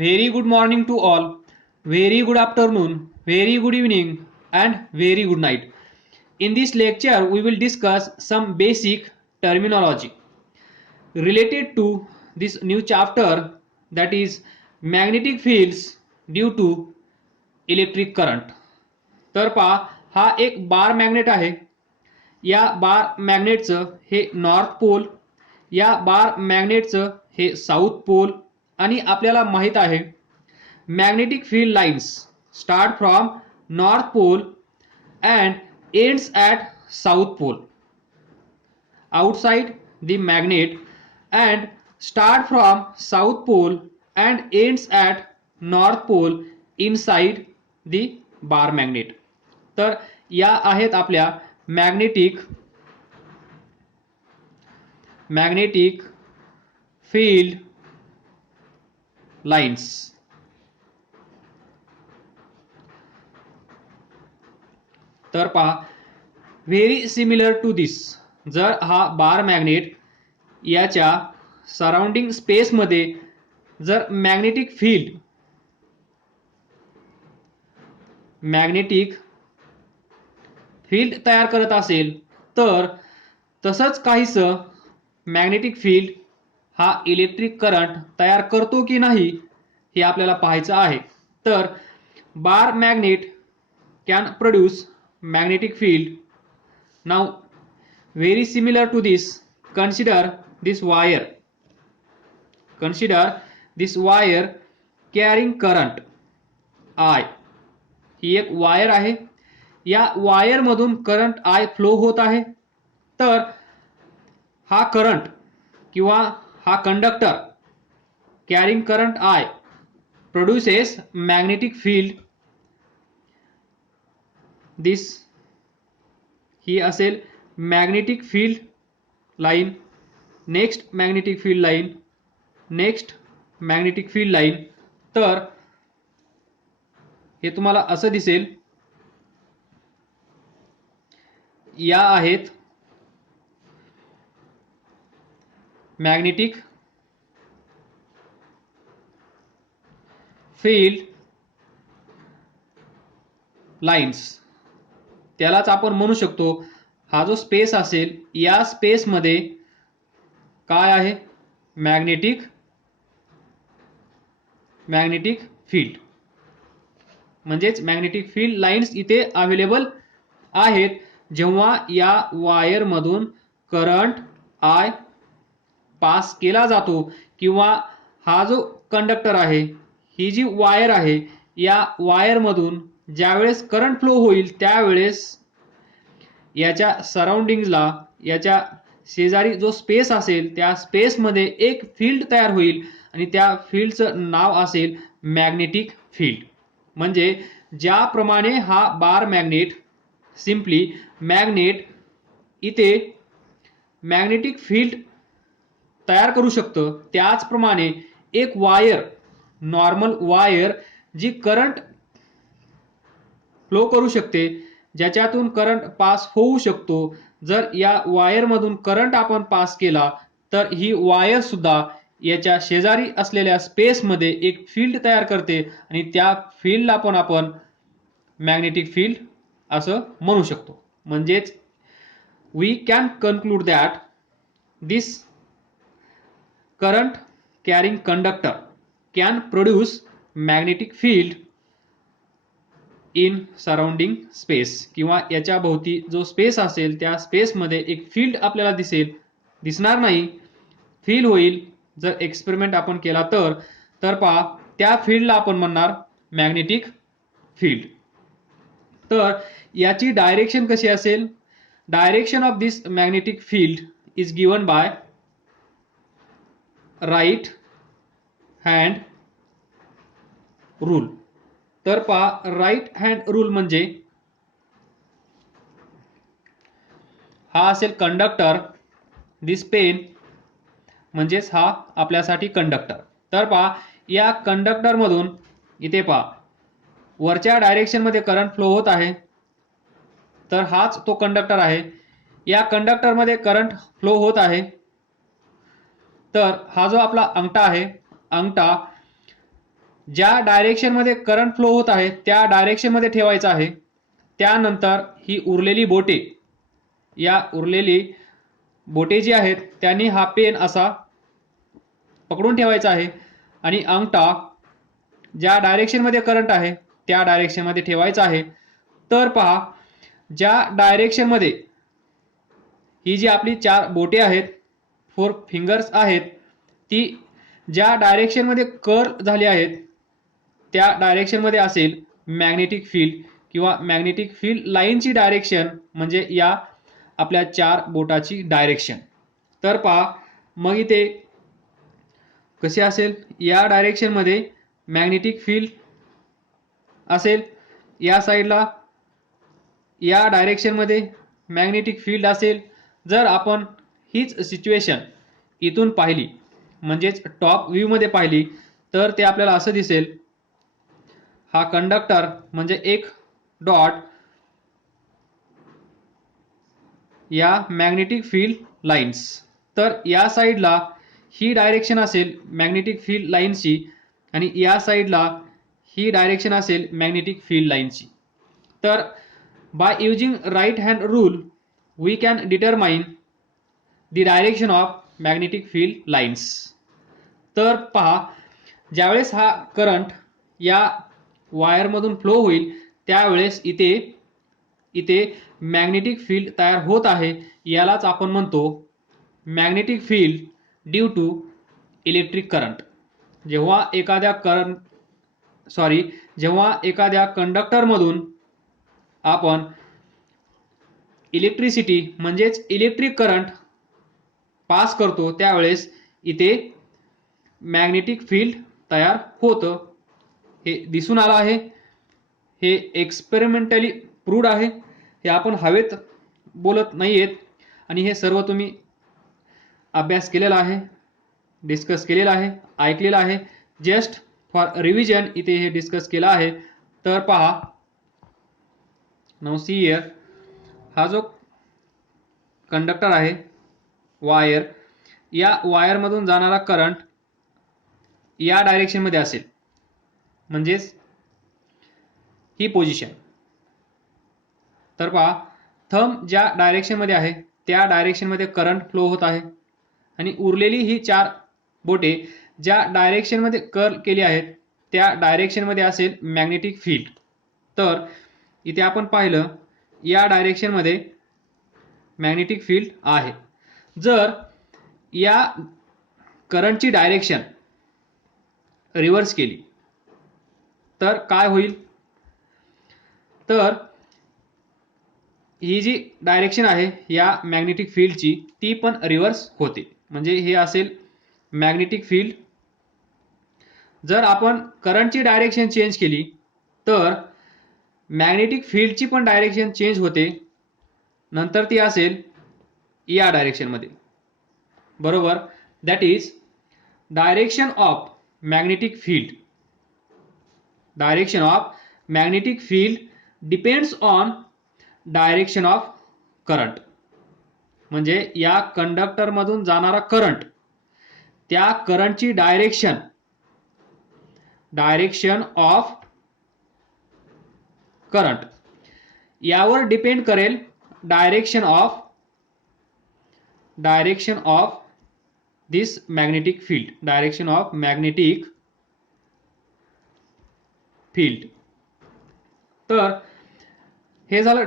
Very good morning to all, very good afternoon, very good evening, and very good night. In this lecture, we will discuss some basic terminology related to this new chapter, that is magnetic fields due to electric current. तर पहा, हा एक बार magnet आहे. या बार मॅग्नेटचं हे north pole, या बार मॅग्नेटचं हे south pole, आणि आपल्याला माहित आहे magnetic field lines start from north pole and ends at south pole outside the magnet and start from south pole and ends at north pole inside the bar magnet. तर या आहेत आपल्या magnetic field lines. तर पहा, very similar to दिस, जर हा बार magnet याच्या surrounding स्पेसमध्ये जर मॅग्नेटिक फील्ड तयार करत असेल, तर तसंच काहीसं मॅग्नेटिक फील्ड हा इलेक्ट्रिक करंट तयार करतो की नाही हे आपल्याला पाहायचं आहे. तर bar magnet can produce magnetic field. Now very similar to this, consider this wire carrying current I. ही एक वायर आहे. या वायर मधून करंट I फ्लो होत आहे. तर हा करंट किंवा हा conductor carrying current I produces magnetic field. This ही असेल magnetic field line, next magnetic field line, next magnetic field line. तर हे तुम्हाला असं दिसेल. या आहेत मॅग्नेटिक फील्ड लाइन्स. त्यालाच आपण म्हणू शकतो, हा जो स्पेस असेल या स्पेसमध्ये काय आहे, मॅग्नेटिक फील्ड. म्हणजेच मॅग्नेटिक फील्ड लाइन्स इथे अवेलेबल आहेत. जेव्हा या वायर मधून करंट I पास केला जातो, किंवा हा जो कंडक्टर आहे, ही जी वायर आहे, या वायर मधून ज्यावेळेस करंट फ्लो होईल त्यावेळेस याच्या सराउंडिंगला, याच्या शेजारी जो स्पेस असेल त्या स्पेसमध्ये एक फील्ड तयार होईल आणि त्या फील्डचं नाव असेल मॅग्नेटिक फील्ड. म्हणजे ज्याप्रमाणे हा बार मॅग्नेट सिंपली मॅग्नेट इथे मॅग्नेटिक फील्ड तयार करू शकतं, त्याचप्रमाणे एक वायर, नॉर्मल वायर जी करंट फ्लो करू शकते, ज्याच्यातून करंट पास होऊ शकतो, जर या वायर मधून करंट आपण पास केला तर ही वायर सुद्धा याच्या शेजारी असलेल्या स्पेसमध्ये एक फील्ड तयार करते आणि त्या फील्डला पण आपण मॅग्नेटिक फील्ड असं म्हणू शकतो. म्हणजेच we can conclude that this current carrying conductor can produce magnetic field in surrounding space, किंवा याच्या भोवती जो स्पेस असेल त्या स्पेसमध्ये एक फील्ड आपल्याला दिसणार नाही, फील होईल जर एक्सपेरिमेंट आपण केला तर पहा, त्या फील्डला आपण म्हणणार मॅग्नेटिक फील्ड. तर याची डायरेक्शन कशी असेल, direction of this magnetic field is given by right hand rule. तर पहा, राईट हँड रूल म्हणजे हा असेल कंडक्टर, दिस पेन म्हणजेच हा आपल्यासाठी कंडक्टर. तर पहा, या कंडक्टर मधून इथे पहा वरच्या डायरेक्शन मध्ये करंट फ्लो होत आहे, तर हाच तो कंडक्टर आहे. या कंडक्टर मध्ये करंट फ्लो होत आहे, तर हा जो आपला अंगठा आहे, अंगठा ज्या डायरेक्शनमध्ये करंट फ्लो होत आहे त्या डायरेक्शनमध्ये ठेवायचा आहे. त्यानंतर ही उरलेली बोटे, या उरलेली बोटे जी आहेत त्यांनी हा पेन असा पकडून ठेवायचा आहे आणि अंगठा ज्या डायरेक्शनमध्ये करंट आहे त्या डायरेक्शनमध्ये ठेवायचा आहे. तर पहा, ज्या डायरेक्शनमध्ये ही जी आपली 4 बोटे आहेत, 4 फिंगर्स आहेत, ती ज्या डायरेक्शनमध्ये कर्ल झाली आहेत त्या डायरेक्शनमध्ये असेल मॅग्नेटिक फील्ड किंवा मॅग्नेटिक फील्ड लाईनची डायरेक्शन, म्हणजे या आपल्या 4 बोटाची डायरेक्शन. तर पहा, मग इथे कसे असेल, या डायरेक्शनमध्ये मॅग्नेटिक फील्ड असेल, या साईडला या डायरेक्शनमध्ये मॅग्नेटिक फील्ड असेल. जर आपण हीच सिच्युएशन इथून पाहिली, म्हणजेच टॉप व्ह्यूमध्ये पाहिली, तर ते आपल्याला असं दिसेल, हा कंडक्टर म्हणजे एक डॉट या मॅग्नेटिक फील्ड लाईन्स. तर या साईडला ही डायरेक्शन असेल मॅग्नेटिक फील्ड लाईनची आणि या साईडला ही डायरेक्शन असेल मॅग्नेटिक फील्ड लाईनची. तर by using right hand rule we can determine the direction of magnetic field lines. तर पहा, ज्यावेळेस हा करंट या वायरमधून फ्लो होईल त्यावेळेस इथे मॅग्नेटिक फील्ड तयार होत आहे. यालाच आपण म्हणतो magnetic field due to electric current. जेव्हा एखाद्या कंडक्टरमधून आपण इलेक्ट्रिसिटी म्हणजेच इलेक्ट्रिक करंट पास करतो त्यावेळेस इथे मॅग्नेटिक फील्ड तयार होतं. हे दिसून आलं आहे, हे एक्सपेरिमेंटली प्रूव्ड आहे. हे आपण हवेत बोलत नाहीयेत आणि हे सर्व तुम्ही अभ्यास केलेला आहे, डिस्कस केलेला आहे, ऐकलेला आहे. जस्ट फॉर रिव्हिजन इथे हे डिस्कस केलं आहे. तर पहा, नाउ सी हियर, हा जो कंडक्टर आहे वायर, या वायरमधून जाणारा करंट या डायरेक्शनमध्ये असेल, म्हणजेच ही पोझिशन. तर पहा, थंब ज्या डायरेक्शनमध्ये आहे त्या डायरेक्शनमध्ये करंट फ्लो होत आहे आणि उरलेली ही 4 बोटे ज्या डायरेक्शनमध्ये कर्ल केली आहेत त्या डायरेक्शनमध्ये असेल मॅग्नेटिक फील्ड. तर इथे आपण पाहिलं या डायरेक्शनमध्ये मॅग्नेटिक फील्ड आहे. जर या करंटची डायरेक्शन रिव्हर्स केली तर काय होईल, तर ही जी डायरेक्शन आहे या मॅग्नेटिक फील्डची ती पण रिव्हर्स होते. म्हणजे हे असेल मॅग्नेटिक फील्ड. जर आपण करंटची डायरेक्शन चेंज केली तर मॅग्नेटिक फील्डची पण डायरेक्शन चेंज होते, नंतर ती असेल या डायरेक्शनमध्ये, बरोबर. That is direction of magnetic field. Direction of magnetic field depends on direction of current. म्हणजे या कंडक्टरमधून जाणारा करंट, त्या करंटची डायरेक्शन ऑफ करंट यावर डिपेंड करेल direction of this magnetic field, direction of magnetic field. तर हे झालं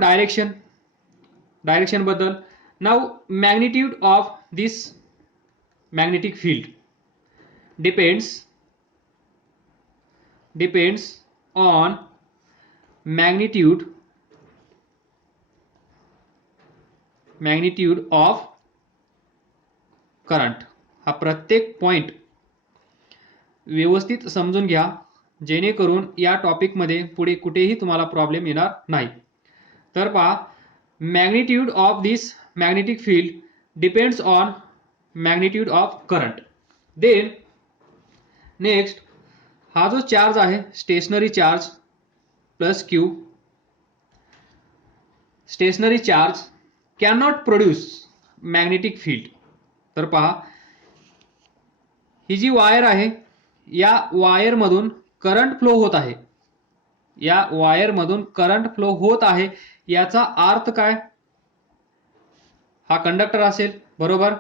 डायरेक्शन बद्दल. Now magnitude of this magnetic field depends on magnitude of current. हा प्रत्येक पॉइंट व्यवस्थित समजून घ्या जेणेकरून या टॉपिकमध्ये पुढे कुठेही तुम्हाला प्रॉब्लेम येणार नाही. तर पहा, magnitude of this magnetic field depends on magnitude of current. Then next, हा जो चार्ज आहे stationary charge plus Q, stationary charge cannot produce magnetic field. तर पहा, ही जी वायर आहे या वायरमधून करंट फ्लो होत आहे, या वायरमधून करंट फ्लो होत आहे, याचा अर्थ काय? हा कंडक्टर असेल, बरोबर.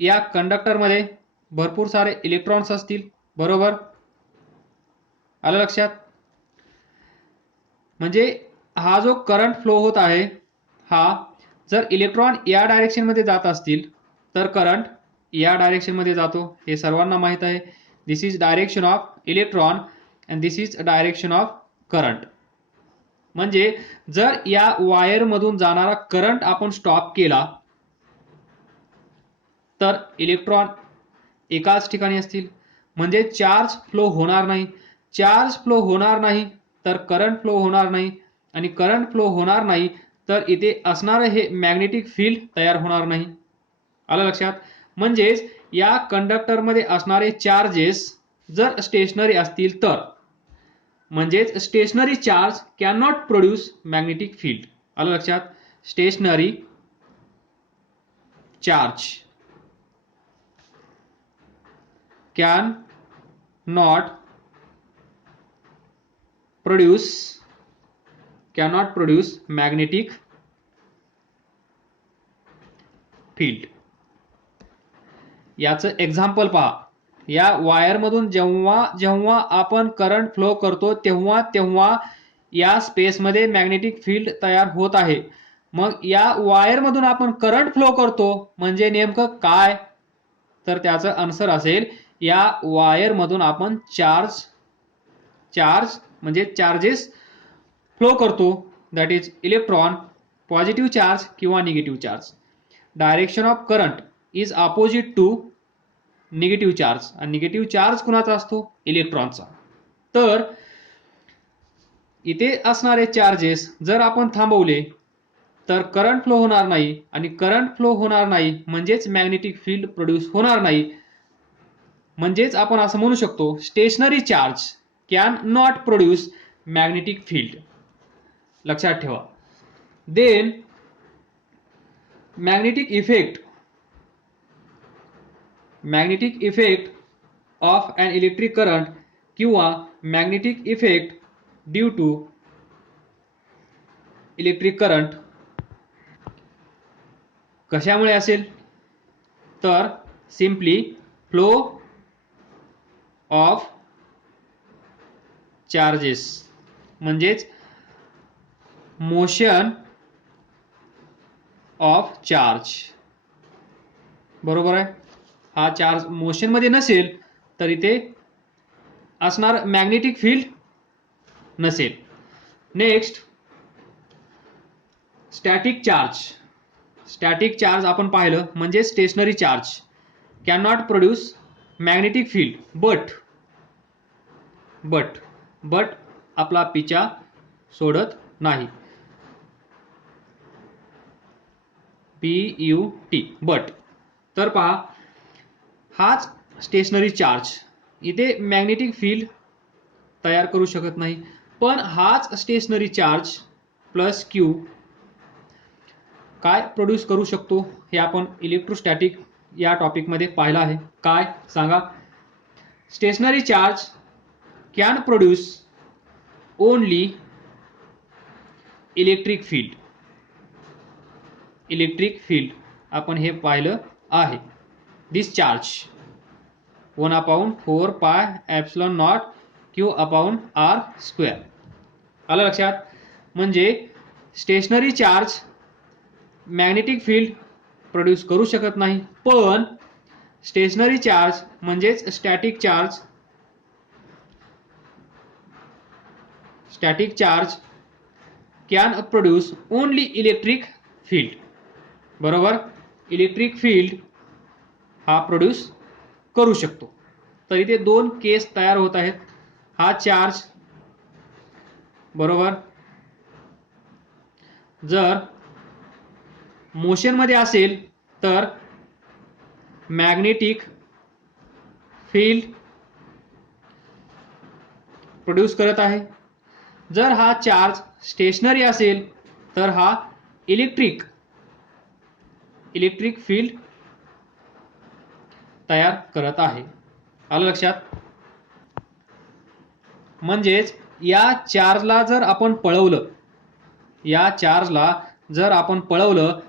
या कंडक्टरमध्ये भरपूर सारे इलेक्ट्रॉन्स असतील, बरोबर. आलं लक्षात? म्हणजे हा जो करंट फ्लो होत आहे, हा जर इलेक्ट्रॉन या डायरेक्शन मध्ये जात असतील तर करंट या डायरेक्शन मध्ये जातो, हे सर्वांना माहित आहे. This is direction of electron and this is direction of current. म्हणजे जर या वायर मधून जाणारा करंट आपण स्टॉप केला तर इलेक्ट्रॉन एकाच ठिकाणी असतील, म्हणजे चार्ज फ्लो होणार नाही. चार्ज फ्लो होणार नाही तर करंट फ्लो होणार नाही, आणि करंट फ्लो होणार नाही तर इथे असणारे हे मॅग्नेटिक फील्ड तयार होणार नाही. आलं लक्षात? म्हणजेच या कंडक्टरमध्ये असणारे चार्जेस जर स्टेशनरी असतील तर, म्हणजेच stationary charge can not produce magnetic field. आलं लक्षात? Stationary charge can not produce magnetic field. याचं एक्झाम्पल पहा. या वायर मधून जेव्हा जेव्हा आपण करंट फ्लो करतो तेव्हा तेव्हा या स्पेस मध्ये मॅग्नेटिक फील्ड तयार होत आहे. मग या वायर मधून आपण करंट फ्लो करतो म्हणजे नेमकं काय? तर त्याचं आन्सर असेल, या वायर मधून आपण चार्ज म्हणजे चार्जेस फ्लो करतो, that is electron, positive charge किंवा negative charge. Direction of current is opposite to negative charge, आणि निगेटिव्ह चार्ज कुणाचा असतो? इलेक्ट्रॉनचा. तर इथे असणारे चार्जेस जर आपण थांबवले तर करंट फ्लो होणार नाही, आणि करंट फ्लो होणार नाही म्हणजेच मॅग्नेटिक फील्ड प्रोड्यूस होणार नाही. म्हणजेच आपण असं म्हणू शकतो, stationary charge can not produce magnetic field. लक्षात ठेवा. Then magnetic effect of an electric current किंवा magnetic effect due to electric current कशामुळे असेल? तर सिंपली फ्लो ऑफ चार्जेस, म्हणजेच मोशन ऑफ चार्ज. बरोबर आहे. हा चार्ज मोशन मध्ये नसेल तर इथे असणार मॅग्नेटिक फील्ड नसेल. नेक्स्ट, स्टॅटिक चार्ज आपण पाहिलं, म्हणजे stationary charge can not produce magnetic field but आपला पिछा सोडत नाही. PUT but. तर पहा, हाच स्टेशनरी चार्ज इथे मॅग्नेटिक फील्ड तयार करू शकत नाही, पण हाच स्टेशनरी चार्ज प्लस Q काय प्रोड्यूस करू शकतो? हे आपण इलेक्ट्रोस्टॅटिक या टॉपिक मध्ये पाहिलं आहे. काय सांगा? Stationary charge can produce only electric field आपण हे पाहिलं आहे. This charge 1/4πε0 Q/r². आलं लक्षात? म्हणजे stationary charge magnetic field produce करू शकत नाही, पण स्टेशनरी चार्ज म्हणजेच static charge can produce only electric field. बरोबर. इलेक्ट्रिक फील्ड हा प्रोड्यूस करू शकतो. तर इथे दोन केस तयार होत आहेत. हा चार्ज बरोबर जर मोशन मध्ये असेल तर मॅग्नेटिक फील्ड प्रोड्यूस करत आहे. जर हा चार्ज स्टेशनरी असेल तर हा इलेक्ट्रिक फील्ड तयार करत आहे. आलं लक्षात? म्हणजेच या चार्जला जर आपण पळवलं, या चार्जला जर आपण पळवलं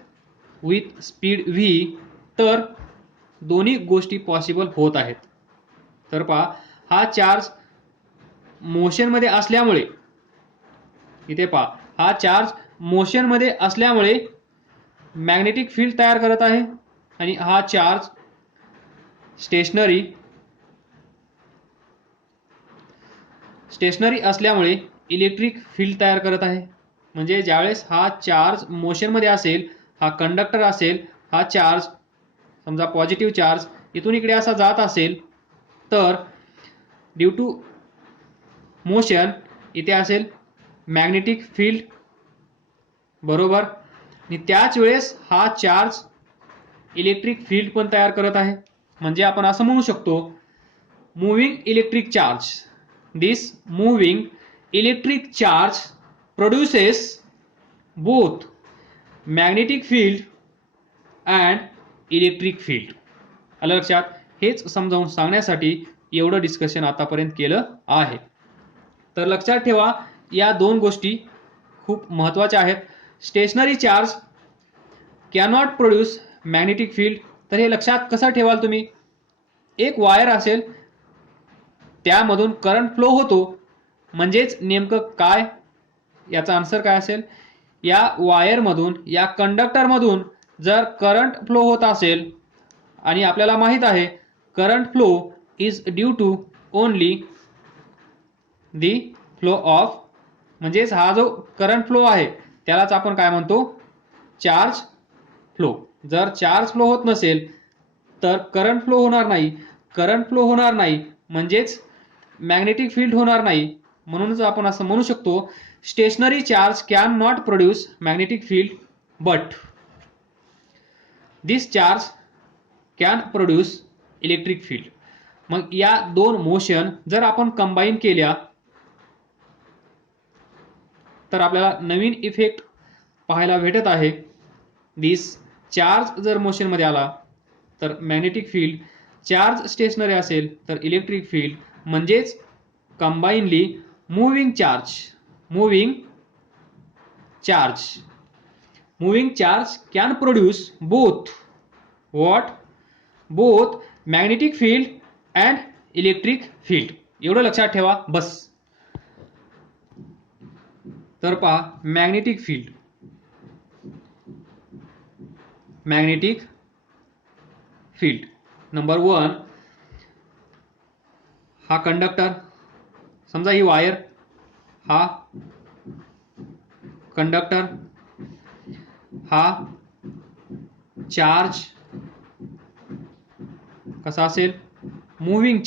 विथ स्पीड v, तर दोन्ही गोष्टी पॉसिबल होत आहेत. तर पहा, हा चार्ज मोशनमध्ये असल्यामुळे, इथे पहा, हा चार्ज मोशनमध्ये असल्यामुळे मॅग्नेटिक फील्ड तयार करत आहे आणि हा चार्ज स्टेशनरी असल्यामुळे इलेक्ट्रिक फील्ड तयार करत आहे. म्हणजे ज्यावेळेस हा चार्ज मोशनमध्ये असेल, हा कंडक्टर असेल, हा चार्ज समजा पॉझिटिव्ह चार्ज इथून इकडे असा जात असेल, तर ड्यू टू मोशन इथे असेल मॅग्नेटिक फील्ड, बरोबर. आणि त्याच वेळेस हा चार्ज इलेक्ट्रिक फील्ड पण तयार करत आहे. म्हणजे आपण असं म्हणू शकतो, moving electric charge, this moving electric charge produces both magnetic field and electric field. आलं लक्षात? हेच समजावून सांगण्यासाठी एवढं डिस्कशन आतापर्यंत केलं आहे. तर लक्षात ठेवा, या दोन गोष्टी खूप महत्त्वाच्या आहेत. Stationary charge cannot produce magnetic field. तर हे लक्षात कसं ठेवाल तुम्ही? एक वायर असेल, त्यामधून करंट फ्लो होतो, म्हणजेच नेमकं काय, याचा आन्सर काय असेल? या वायरमधून, या कंडक्टरमधून जर करंट फ्लो होत असेल आणि आपल्याला माहित आहे current flow is due to only the flow of, म्हणजेच हा जो करंट फ्लो आहे त्यालाच आपण काय म्हणतो? Charge flow. जर चार्ज फ्लो होत नसेल तर करंट फ्लो होणार नाही. करंट फ्लो होणार नाही म्हणजेच मॅग्नेटिक फील्ड होणार नाही. म्हणूनच आपण असं म्हणू शकतो, stationary charge can not produce magnetic field but this charge can produce electric field. मग या दोन मोशन जर आपण कंबाईन केल्या तर आपल्याला नवीन इफेक्ट पाहायला भेटत आहे. दिस चार्ज जर मोशन मध्ये आला तर मॅग्नेटिक फील्ड, चार्ज स्टेशनरी असेल तर इलेक्ट्रिक फील्ड, म्हणजेच combinedly moving charge can produce both magnetic field and electric field. एवढं लक्षात ठेवा बस. तर पहा, मॅग्नेटिक फील्ड नंबर 1, हा कंडक्टर, समजा ही वायर, हा कंडक्टर, हा चार्ज कसा असेल? मूव्हिंग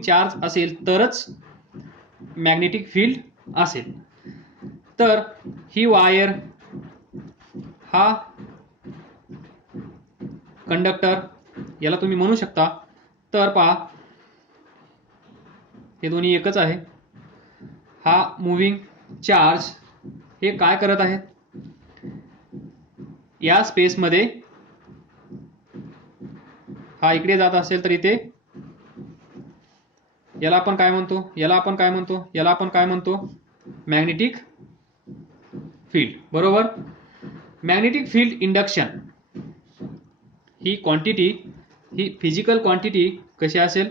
चार्ज असेल तरच मॅग्नेटिक फील्ड असेल. तर ही वायर, हा कंडक्टर, याला तुम्ही म्हणू शकता. तर पहा, हे दोन्ही एकच आहे. हा मूव्हिंग चार्ज हे काय करत आहेत? या स्पेसमध्ये हा इकडे जात असेल तर इथे याला आपण काय म्हणतो? मॅग्नेटिक फील्ड, बरोबर. मॅग्नेटिक फील्ड इंडक्शन ही क्वांटिटी, ही फिजिकल क्वांटिटी कशी असेल?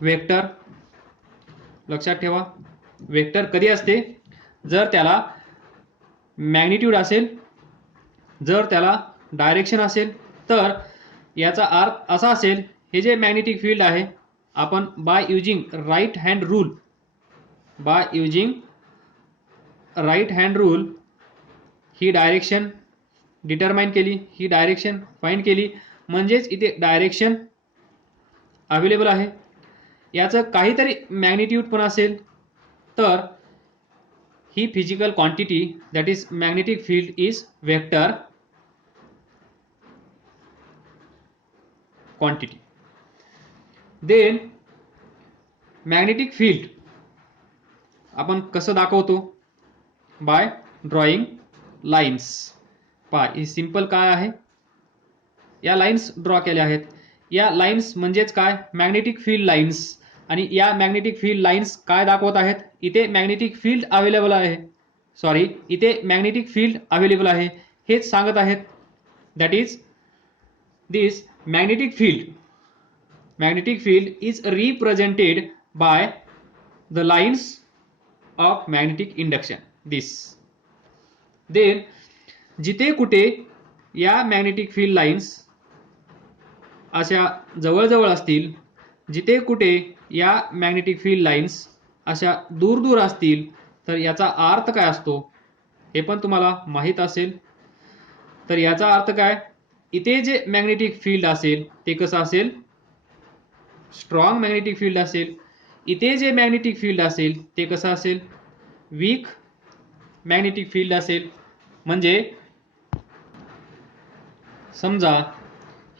वेक्टर. लक्षात ठेवा, वेक्टर कधी असते? जर त्याला मॅग्निट्यूड असेल, जर त्याला डायरेक्शन असेल. तर याचा अर्थ असा असेल, हे जे मॅग्नेटिक फील्ड आहे, आपण by using right hand rule ही डायरेक्शन डिटरमाइन केली, ही डायरेक्शन फाइंड केली, म्हणजेच इथे डायरेक्शन अवेलेबल आहे. याचं काहीतरी मॅग्निट्यूड पण असेल, तर ही physical quantity, that is magnetic field, is vector quantity. Then magnetic field आपण कसं दाखवतो? By drawing lines. पहा, ही सिंपल काय आहे? या लाईन्स ड्रॉ केल्या आहेत. या लाईन्स म्हणजेच काय? Magnetic field lines. आणि या मॅग्नेटिक फील्ड लाईन्स काय दाखवत आहेत, इथे मॅग्नेटिक फील्ड अवेलेबल आहे, सॉरी इथे मॅग्नेटिक फील्ड अवेलेबल आहे हेच सांगत आहेत. That is this magnetic field is represented by the lines of magnetic induction. This then जिथे कुठे या मॅग्नेटिक फील्ड लाईन्स अशा जवळजवळ असतील, जिथे कुठे या मॅग्नेटिक फील्ड लाईन्स अशा दूर दूर असतील, तर याचा अर्थ काय असतो हे पण तुम्हाला माहीत असेल. तर याचा अर्थ काय, इथे जे मॅग्नेटिक फील्ड असेल ते कसं असेल, स्ट्रॉंग मॅग्नेटिक फील्ड असेल. इथे जे मॅग्नेटिक फील्ड असेल ते कसं असेल, वीक मॅग्नेटिक फील्ड असेल. म्हणजे समजा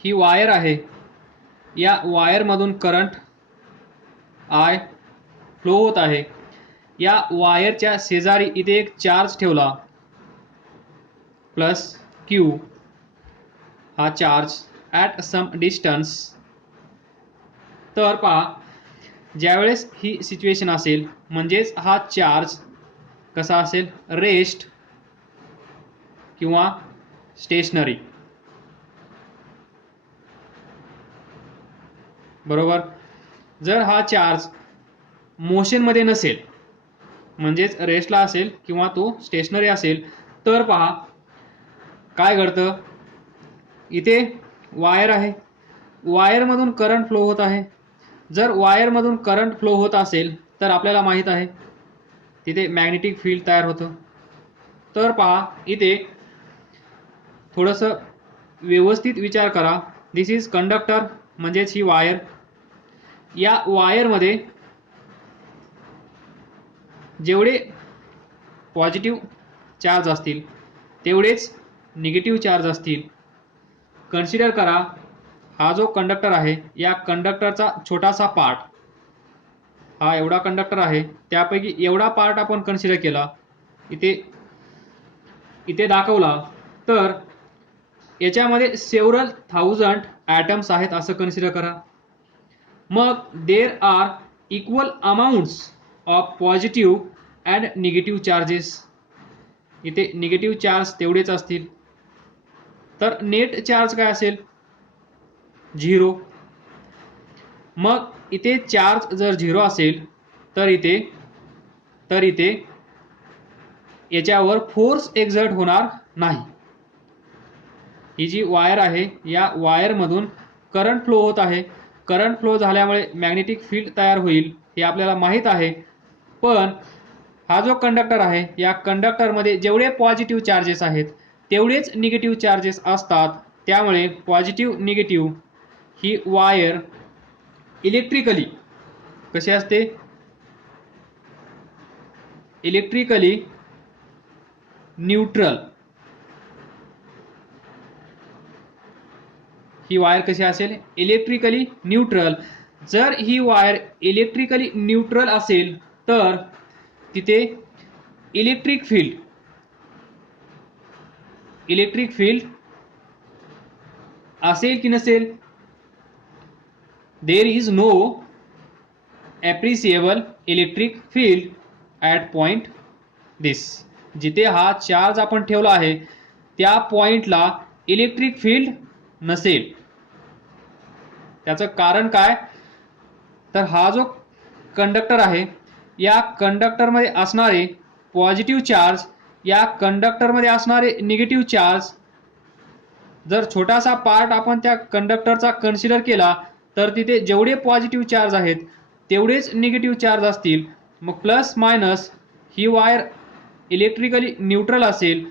ही वायर आहे, या वायरमधून करंट आय फ्लो होत आहे. या वायरच्या शेजारी इथे एक चार्ज ठेवला प्लस क्यू, हा चार्ज ॲट सम डिस्टन्स. तर पहा, ज्यावेळेस ही सिच्युएशन असेल म्हणजेच हा चार्ज कसा असेल, रेस्ट किंवा स्टेशनरी, बरोबर. जर हा चार्ज मोशनमध्ये नसेल म्हणजेच रेस्टला असेल किंवा तो स्टेशनरी असेल, तर पहा काय घडतं, इथे वायर आहे, वायरमधून करंट फ्लो होत आहे. जर वायरमधून करंट फ्लो होत असेल तर आपल्याला माहीत आहे तिथे मॅग्नेटिक फील्ड तयार होतं. तर पहा इथे थोडंसं व्यवस्थित विचार करा. दिस इज कंडक्टर म्हणजेच ही वायर. या वायरमध्ये जेवढे पॉझिटिव्ह चार्ज असतील तेवढेच निगेटिव्ह चार्ज असतील. कन्सिडर करा, हा जो कंडक्टर आहे या कंडक्टरचा छोटासा पार्ट, हा एवढा कंडक्टर आहे, त्यापैकी एवढा पार्ट आपण कन्सिडर केला, इथे दाखवला, तर याच्यामध्ये सेव्हरल थाउजंड ॲटम्स आहेत असं कन्सिडर करा. मग there are equal amounts of positive and negative charges. इथे निगेटिव्ह चार्ज तेवढेच असतील, तर नेट चार्ज काय असेल, 0. मग इथे चार्ज जर 0 असेल तर इथे याच्यावर फोर्स एक्झर्ट होणार नाही. ही जी वायर आहे या वायरमधून करंट फ्लो होत आहे, करंट फ्लो झाल्यामुळे मॅग्नेटिक फील्ड तयार होईल हे आपल्याला माहीत आहे. पण हा जो कंडक्टर आहे या कंडक्टरमध्ये जेवढे पॉझिटिव्ह चार्जेस आहेत तेवढेच निगेटिव्ह चार्जेस असतात. त्यामुळे पॉझिटिव्ह निगेटिव्ह ही वायर इलेक्ट्रिकली कशी असते, इलेक्ट्रिकली न्यूट्रल. ही वायर कशी असेल, इलेक्ट्रिकली न्यूट्रल. जर ही वायर इलेक्ट्रिकली न्यूट्रल असेल तर तिथे इलेक्ट्रिक फील्ड असेल की नसेल, there is no appreciable electric field at point this. जिथे हा चार्ज आपण ठेवला आहे त्या पॉइंटला इलेक्ट्रिक फील्ड नसेल. त्याचं कारण काय, तर हा जो कंडक्टर आहे या कंडक्टरमध्ये असणारे पॉझिटिव्ह चार्ज, या कंडक्टरमध्ये असणारे निगेटिव्ह चार्ज, जर छोटासा पार्ट आपण त्या कंडक्टरचा कन्सिडर केला तर तिथे जेवढे पॉझिटिव्ह चार्ज आहेत तेवढेच निगेटिव्ह चार्ज असतील. मग प्लस मायनस ही वायर इलेक्ट्रिकली न्यूट्रल असेल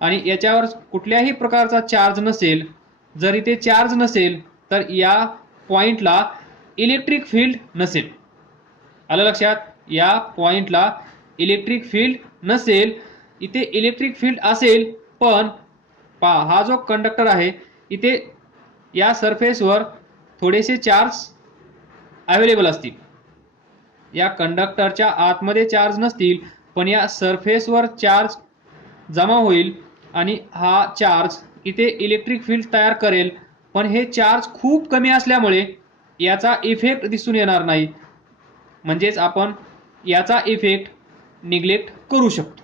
आणि याच्यावर कुठल्याही प्रकारचा चार्ज नसेल. जर इथे चार्ज नसेल तर या पॉइंटला इलेक्ट्रिक फील्ड नसेल. आलं लक्षात, या पॉइंटला इलेक्ट्रिक फील्ड नसेल. इथे इलेक्ट्रिक फील्ड असेल, पण पहा हा जो कंडक्टर आहे इथे या सरफेसवर थोडेसे चार्ज अवेलेबल असतील. या कंडक्टरच्या आतमध्ये चार्ज नसतील, पण या सरफेसवर चार्ज जमा होईल आणि हा चार्ज इथे इलेक्ट्रिक फील्ड तयार करेल. पण हे चार्ज खूप कमी असल्यामुळे याचा इफेक्ट दिसून येणार नाही. म्हणजेच आपण याचा इफेक्ट निग्लेक्ट करू शकतो.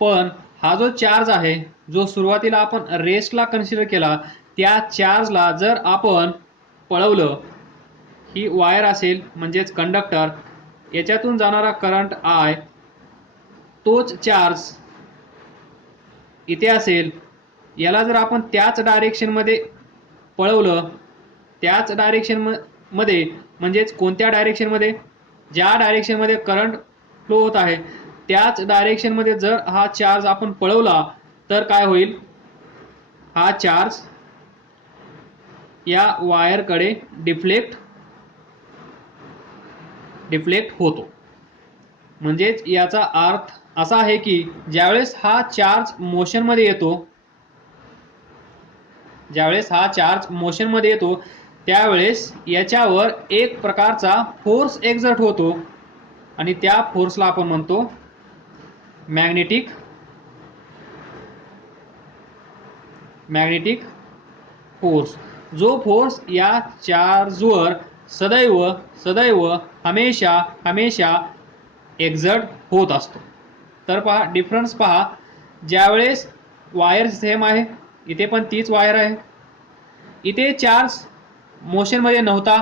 पण हा जो चार्ज आहे जो सुरुवातीला आपण रेस्टला कन्सिडर केला, त्या चार्जला जर आपण पळवलं, ही वायर असेल म्हणजेच कंडक्टर, याच्यातून जाणारा करंट I, तोच चार्ज इथे असेल, याला जर आपण त्याच डायरेक्शनमध्ये पळवलं, त्याच डायरेक्शनमध्ये म्हणजेच कोणत्या डायरेक्शनमध्ये, ज्या डायरेक्शनमध्ये करंट फ्लो होत आहे त्याच डायरेक्शनमध्ये जर हा चार्ज आपण पळवला तर काय होईल, हा चार्ज या वायरकडे डिफ्लेक्ट होतो. म्हणजेच याचा अर्थ असा आहे की ज्यावेळेस हा चार्ज मोशनमध्ये येतो, त्यावेळेस याच्यावर एक प्रकारचा फोर्स एक्झर्ट होतो आणि त्या फोर्सला आपण म्हणतो मॅग्नेटिक फोर्स. जो फोर्स या चार्जवर सदैव हमेशा एक्झर्ट होत असतो. तर पहा डिफरन्स पहा, ज्यावेळेस वायर सेम आहे, इथे पण तीच वायर आहे, इथे चार्ज मोशनमध्ये नव्हता,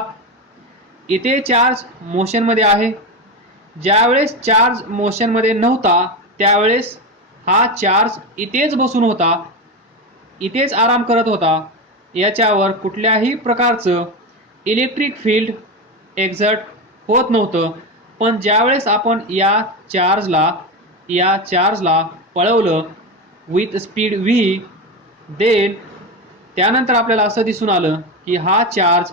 इथे चार्ज मोशनमध्ये आहे. ज्यावेळेस चार्ज मोशनमध्ये नव्हता त्यावेळेस हा चार्ज इथेच बसून होता, इथेच आराम करत होता, याच्यावर कुठल्याही प्रकारचं इलेक्ट्रिक फील्ड एक्झर्ट होत नव्हतं. पण ज्यावेळेस आपण या चार्जला पळवलं विथ स्पीड v, देन त्यानंतर आपल्याला असं दिसून आलं की हा चार्ज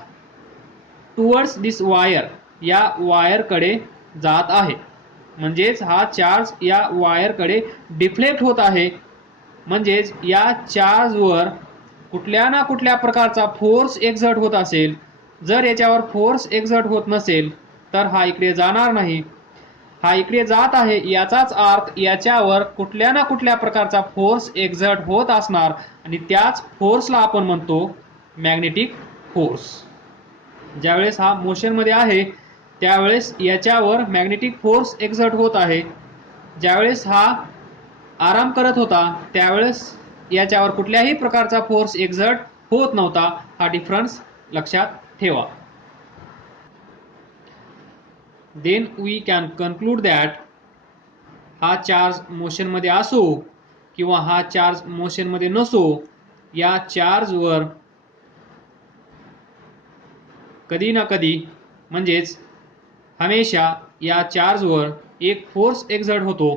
टुवर्ड्स दिस वायर, या वायरकडे जात आहे. म्हणजेच हा चार्ज या वायरकडे डिफ्लेक्ट होत आहे. म्हणजेच या चार्जवर कुठल्या ना कुठल्या प्रकारचा फोर्स एक्झर्ट होत असेल. जर याच्यावर फोर्स एक्झर्ट होत नसेल तर हा इकडे जाणार नाही. हा इकडे जात आहे याचाच अर्थ याच्यावर कुठल्या ना कुठल्या प्रकारचा फोर्स एक्झर्ट होत असणार आणि त्याच फोर्सला आपण म्हणतो मॅग्नेटिक फोर्स. ज्यावेळेस हा मोशनमध्ये आहे त्यावेळेस याच्यावर मॅग्नेटिक फोर्स एक्झर्ट होत आहे. ज्यावेळेस हा आराम करत होता त्यावेळेस याच्यावर कुठल्याही प्रकारचा फोर्स एक्झर्ट होत नव्हता. हा डिफरन्स लक्षात ठेवा. Then we can conclude that हा चार्ज मोशनमध्ये असो किंवा हा चार्ज मोशनमध्ये नसो, या चार्जवर कधी ना कधी म्हणजेच हमेशा या चार्जवर एक फोर्स एक्झर्ट होतो.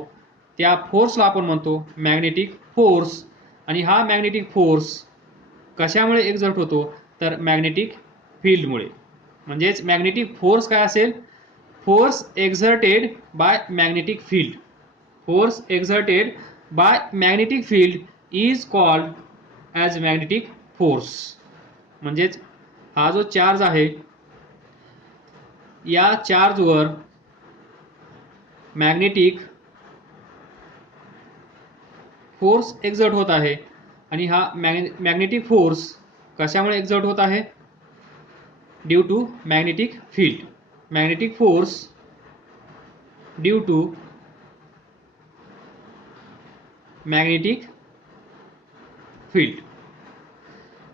त्या फोर्सला आपण म्हणतो मॅग्नेटिक फोर्स. आणि हा मॅग्नेटिक फोर्स कशामुळे एक्झर्ट होतो तर मॅग्नेटिक फील्डमुळे. म्हणजेच मॅग्नेटिक फोर्स काय असेल, force exerted by magnetic field. Force exerted by magnetic field is called as magnetic force. म्हणजेच हा जो चार्ज आहे या चार्जवर मॅग्नेटिक फोर्स एक्झर्ट होत आहे आणि हा मॅग्नेटिक फोर्स कशामुळे एक्झर्ट होत आहे, due to magnetic field. Magnetic force due to magnetic field.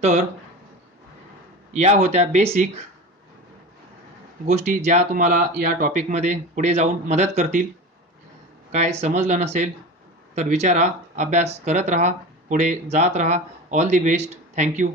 तर या होत्या बेसिक गोष्टी ज्या तुम्हाला या टॉपिकमध्ये पुढे जाऊन मदत करतील. काय समजलं नसेल तर विचारा, अभ्यास करत राहा, पुढे जात राहा. All the best. थँक्यू.